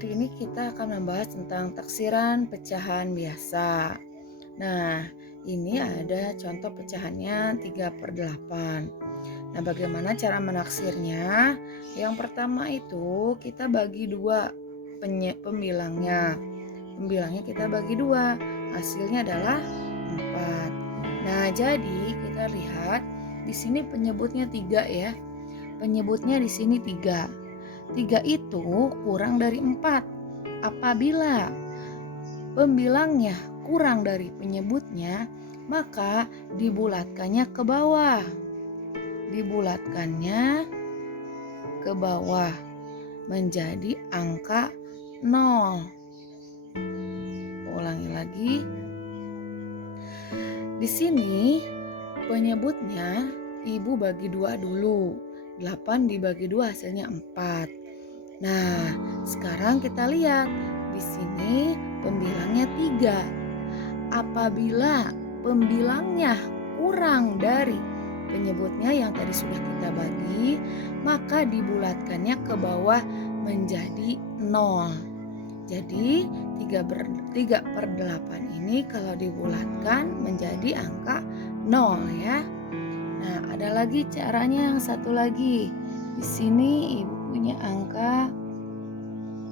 Hari ini kita akan membahas tentang taksiran pecahan biasa. Nah, ini ada contoh pecahannya 3/8. Nah, bagaimana cara menaksirnya? Yang pertama itu kita bagi dua pembilangnya. Pembilangnya kita bagi dua, hasilnya adalah 4. Nah, jadi kita lihat di sini penyebutnya 3 ya. Penyebutnya di sini 3. 3 itu kurang dari 4. Apabila pembilangnya kurang dari penyebutnya, maka dibulatkannya ke bawah. Dibulatkannya ke bawah menjadi angka 0. Ulangi lagi. Di sini penyebutnya ibu bagi 2 dulu. 8 dibagi 2 hasilnya 4. Nah, sekarang kita lihat di sini pembilangnya 3. Apabila pembilangnya kurang dari penyebutnya yang tadi sudah kita bagi, maka dibulatkannya ke bawah menjadi 0. Jadi 3/8 ini kalau dibulatkan menjadi angka 0 ya. Nah, ada lagi caranya yang satu lagi. Di sini ibu punya angka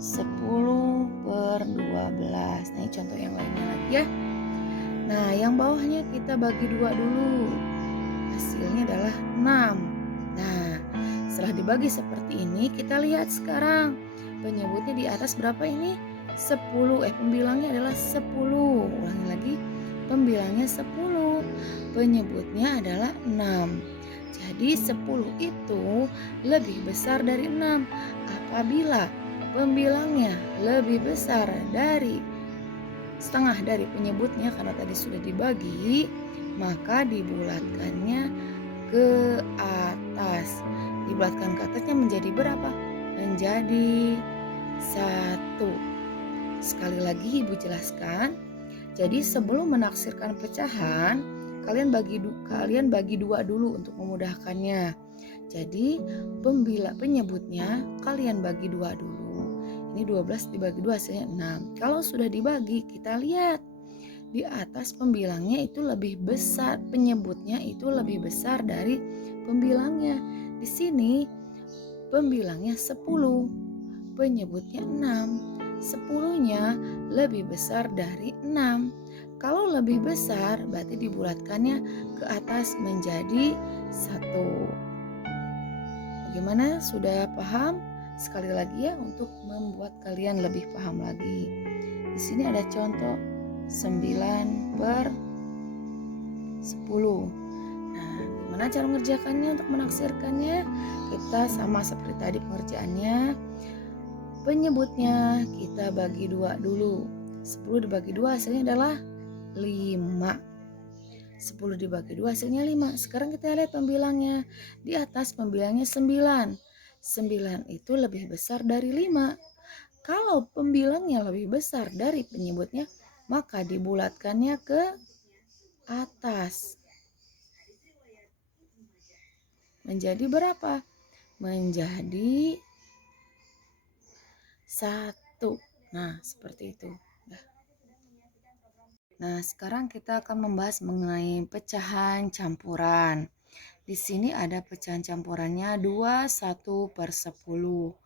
10/12. Nah, ini contoh yang lainnya lagi ya. Nah, yang bawahnya kita bagi 2 dulu. Hasilnya adalah 6. Nah, setelah dibagi seperti ini, kita lihat sekarang penyebutnya di atas berapa ini? 10. Pembilangnya adalah 10. Ulangi lagi. Pembilangnya 10. Penyebutnya adalah 6. Jadi 10 itu lebih besar dari 6. Apabila pembilangnya lebih besar dari setengah dari penyebutnya karena tadi sudah dibagi, maka dibulatkannya ke atas. Dibulatkan ke atasnya menjadi berapa? Menjadi 1. Sekali lagi ibu jelaskan. Jadi sebelum menaksirkan pecahan, kalian bagi dua dulu untuk memudahkannya. Jadi penyebutnya kalian bagi 2 dulu. Ini 12 dibagi 2 hasilnya 6. Kalau sudah dibagi, kita lihat di atas pembilangnya itu lebih besar, penyebutnya itu lebih besar dari pembilangnya. Di sini pembilangnya 10, penyebutnya 6. 10-nya lebih besar dari 6. Kalau lebih besar berarti dibulatkannya ke atas menjadi 1. Bagaimana? Sudah paham? Sekali lagi ya untuk membuat kalian lebih paham lagi. Di sini ada contoh 9/10. Nah, gimana cara mengerjakannya untuk menaksirkannya? Kita sama seperti tadi pengerjaannya. Penyebutnya kita bagi 2 dulu. 10 dibagi 2 hasilnya adalah 5. 10 dibagi 2 hasilnya 5. Sekarang kita lihat pembilangnya. Di atas pembilangnya 9. 9 itu lebih besar dari 5. Kalau pembilangnya lebih besar dari penyebutnya, maka dibulatkannya ke atas. Menjadi berapa? Menjadi 1. Nah, seperti itu. Nah, sekarang kita akan membahas mengenai pecahan campuran. Di sini ada pecahan campurannya 21/10.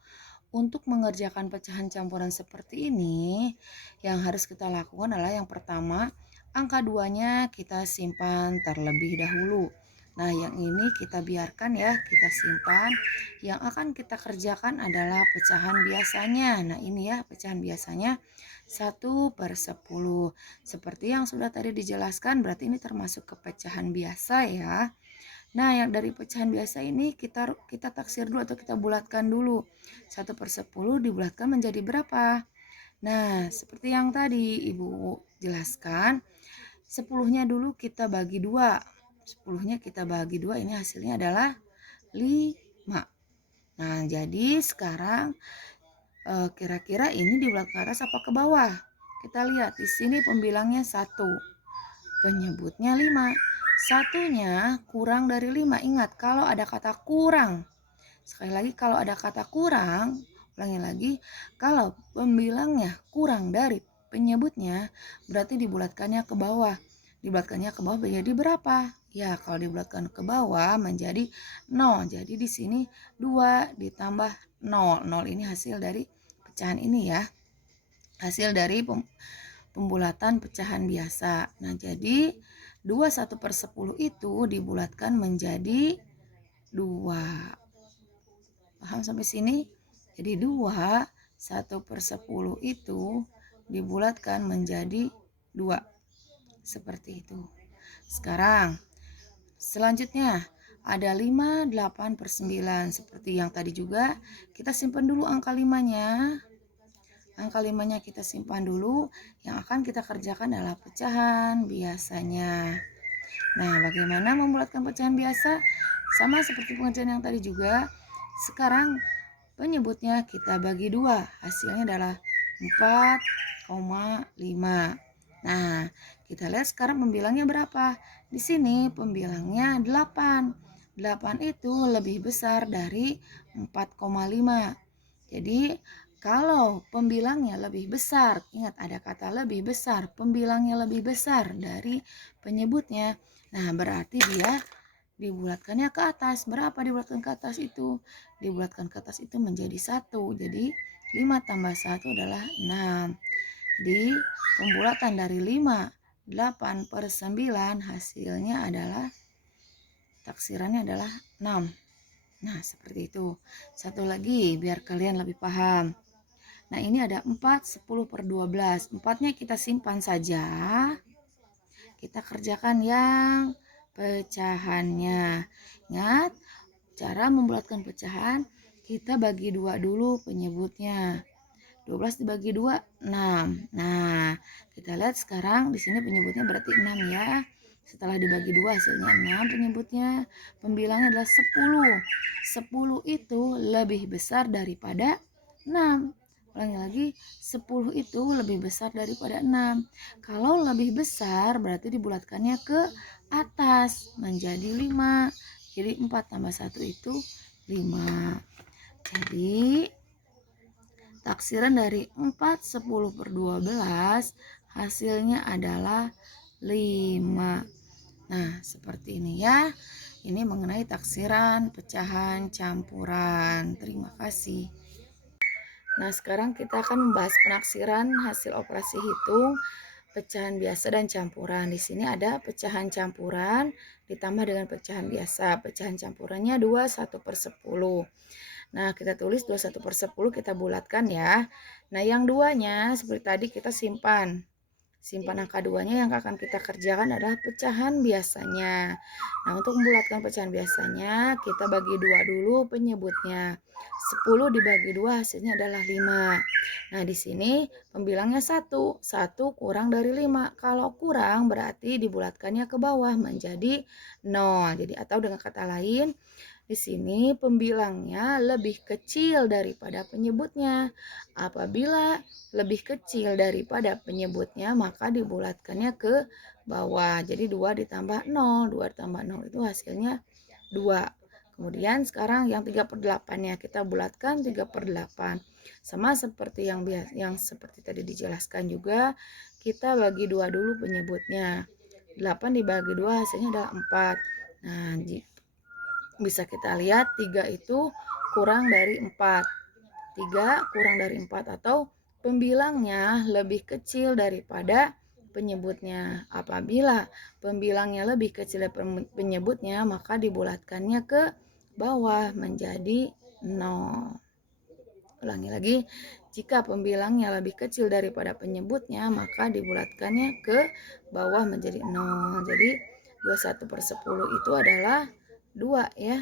Untuk mengerjakan pecahan campuran seperti ini, yang harus kita lakukan adalah yang pertama, angka 2-nya kita simpan terlebih dahulu. Nah, yang ini kita biarkan ya, kita simpan. Yang akan kita kerjakan adalah pecahan biasanya. Nah, ini ya pecahan biasanya 1/10. Seperti yang sudah tadi dijelaskan, berarti ini termasuk ke pecahan biasa ya. Nah, yang dari pecahan biasa ini kita taksir dulu atau kita bulatkan dulu. 1/10 dibulatkan menjadi berapa? Nah, seperti yang tadi Ibu jelaskan, 10-nya dulu kita bagi 2. 10-nya kita bagi 2, ini hasilnya adalah 5. Nah, jadi sekarang kira-kira ini dibulatkan ke atas apa ke bawah? Kita lihat di sini pembilangnya 1. Penyebutnya 5. Satunya kurang dari 5. Ingat kalau ada kata kurang. Sekali lagi kalau ada kata kurang, Ulangi lagi, kalau pembilangnya kurang dari penyebutnya, berarti dibulatkannya ke bawah. Dibulatkannya ke bawah menjadi berapa? Ya, kalau dibulatkan ke bawah menjadi 0. Jadi di sini 2 ditambah 0. 0 ini hasil dari pecahan ini ya. Hasil dari pembulatan pecahan biasa. Nah, jadi 21/10 itu dibulatkan menjadi 2. Paham sampai sini? Jadi 1/10 itu dibulatkan menjadi 2. Seperti itu. Sekarang, selanjutnya ada 5, 8/9. Seperti yang tadi juga, kita simpan dulu angka 5-nya. Angka 5-nya kita simpan dulu. Yang akan kita kerjakan adalah pecahan biasanya. Nah, bagaimana membulatkan pecahan biasa? Sama seperti pengerjaan yang tadi juga. Sekarang penyebutnya kita bagi 2. Hasilnya adalah 4,5. Nah, kita lihat sekarang pembilangnya berapa? Di sini pembilangnya 8. 8 itu lebih besar dari 4,5. Jadi, kalau pembilangnya lebih besar, ingat ada kata lebih besar, pembilangnya lebih besar dari penyebutnya. Nah, berarti dia dibulatkannya ke atas. Berapa dibulatkan ke atas itu? Dibulatkan ke atas itu menjadi 1. Jadi 5 tambah 1 adalah 6. Jadi pembulatan dari 5, 8/9 hasilnya adalah taksirannya adalah 6. Nah, seperti itu. Satu lagi biar kalian lebih paham. Nah, ini ada 4, 10/12. 4-nya kita simpan saja. Kita kerjakan yang pecahannya. Ingat, cara membulatkan pecahan, kita bagi 2 dulu penyebutnya. 12 dibagi 2, 6. Nah, kita lihat sekarang di sini penyebutnya berarti 6 ya. Setelah dibagi 2 hasilnya 6 penyebutnya. Pembilangnya adalah 10. 10 itu lebih besar daripada 6. Ulangi lagi, 10 itu lebih besar daripada 6. Kalau lebih besar berarti dibulatkannya ke atas menjadi 5. Jadi 4 tambah 1 itu 5. Jadi taksiran dari 4, 10/12 hasilnya adalah 5. Nah, seperti ini ya. Ini mengenai taksiran pecahan campuran. Terima kasih. Nah, sekarang kita akan membahas penaksiran hasil operasi hitung pecahan biasa dan campuran. Di sini ada pecahan campuran ditambah dengan pecahan biasa. Pecahan campurannya 21/10. Nah, kita tulis 21/10 kita bulatkan ya. Nah, yang duanya seperti tadi kita simpan. Simpan angka 2-nya yang akan kita kerjakan adalah pecahan biasanya. Nah, untuk membulatkan pecahan biasanya, kita bagi 2 dulu penyebutnya. 10 dibagi 2 hasilnya adalah 5. Nah, di sini pembilangnya 1. 1 kurang dari 5. Kalau kurang berarti dibulatkannya ke bawah menjadi 0. Jadi atau dengan kata lain, di sini pembilangnya lebih kecil daripada penyebutnya. Apabila lebih kecil daripada penyebutnya, maka dibulatkannya ke bawah. Jadi 2 ditambah 0. 2 ditambah 0 itu hasilnya 2. Kemudian sekarang yang 3/8-nya kita bulatkan 3/8. Sama seperti yang seperti tadi dijelaskan juga, kita bagi 2 dulu penyebutnya. 8 dibagi 2 hasilnya adalah 4. Nah, bisa kita lihat 3 itu kurang dari 4. 3 kurang dari 4 atau pembilangnya lebih kecil daripada penyebutnya. Apabila pembilangnya lebih kecil dari penyebutnya, maka dibulatkannya ke bawah menjadi 0. Ulangi lagi, jika pembilangnya lebih kecil daripada penyebutnya, maka dibulatkannya ke bawah menjadi 0. Jadi 21/10 itu adalah 2 ya.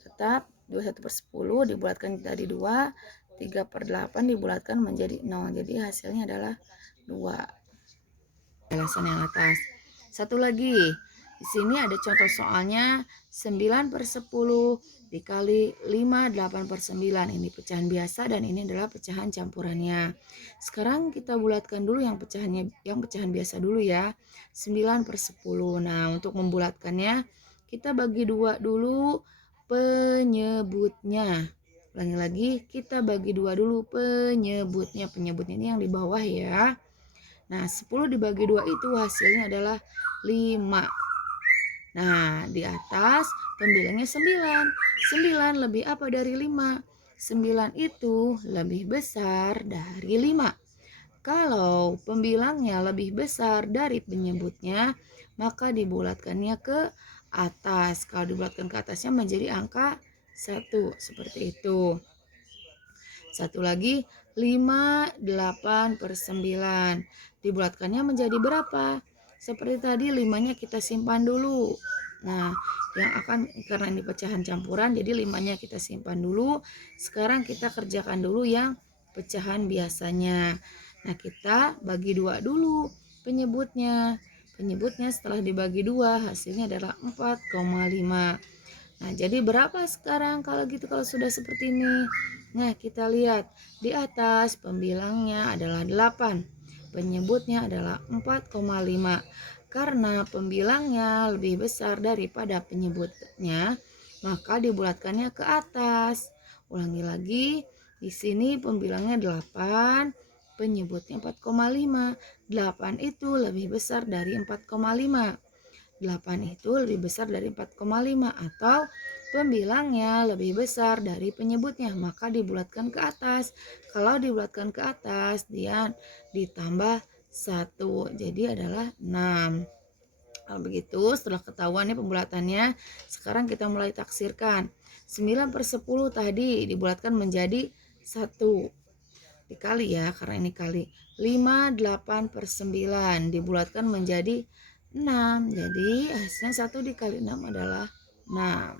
Tetap 21/10 dibulatkan tadi 2, 3/8 dibulatkan menjadi 0. Jadi hasilnya adalah 2. Penjelasan yang atas. Satu lagi. Di sini ada contoh soalnya 9/10 dikali 5, 8/9. Ini pecahan biasa dan ini adalah pecahan campurannya. Sekarang kita bulatkan dulu yang pecahan biasa dulu ya. 9/10. Nah, untuk membulatkannya kita bagi 2 dulu penyebutnya. Ulangi lagi, kita bagi 2 dulu penyebutnya. Penyebutnya ini yang di bawah ya. Nah, 10 dibagi 2 itu hasilnya adalah 5. Nah, di atas pembilangnya 9. 9 lebih apa dari 5? 9 itu lebih besar dari 5. Kalau pembilangnya lebih besar dari penyebutnya, maka dibulatkannya ke atas. Kalau dibulatkan ke atasnya menjadi angka 1, seperti itu. Satu lagi, 5, 8 per 9. Dibulatkannya menjadi berapa? Seperti tadi 5-nya kita simpan dulu. Nah, yang akan, karena ini pecahan campuran, jadi 5-nya kita simpan dulu. Sekarang kita kerjakan dulu yang pecahan biasanya. Nah, kita bagi 2 dulu penyebutnya. Penyebutnya setelah dibagi 2 hasilnya adalah 4,5. Nah, jadi berapa sekarang kalau gitu, kalau sudah seperti ini? Nah, kita lihat di atas pembilangnya adalah 8. Penyebutnya adalah 4,5. Karena pembilangnya lebih besar daripada penyebutnya, maka dibulatkannya ke atas. Ulangi lagi, di sini pembilangnya 8, penyebutnya 4,5. 8 itu lebih besar dari 4,5. 8 itu lebih besar dari 4,5 atau pembilangnya lebih besar dari penyebutnya, maka dibulatkan ke atas. Kalau dibulatkan ke atas, dia ditambah 1, jadi adalah 6. Kalau begitu, setelah ketahuan nih pembulatannya, sekarang kita mulai taksirkan. 9 per 10 tadi dibulatkan menjadi 1. Dikali ya, karena ini kali. 5, 8 per 9 dibulatkan menjadi 6. Jadi hasilnya 1 dikali 6 adalah 6.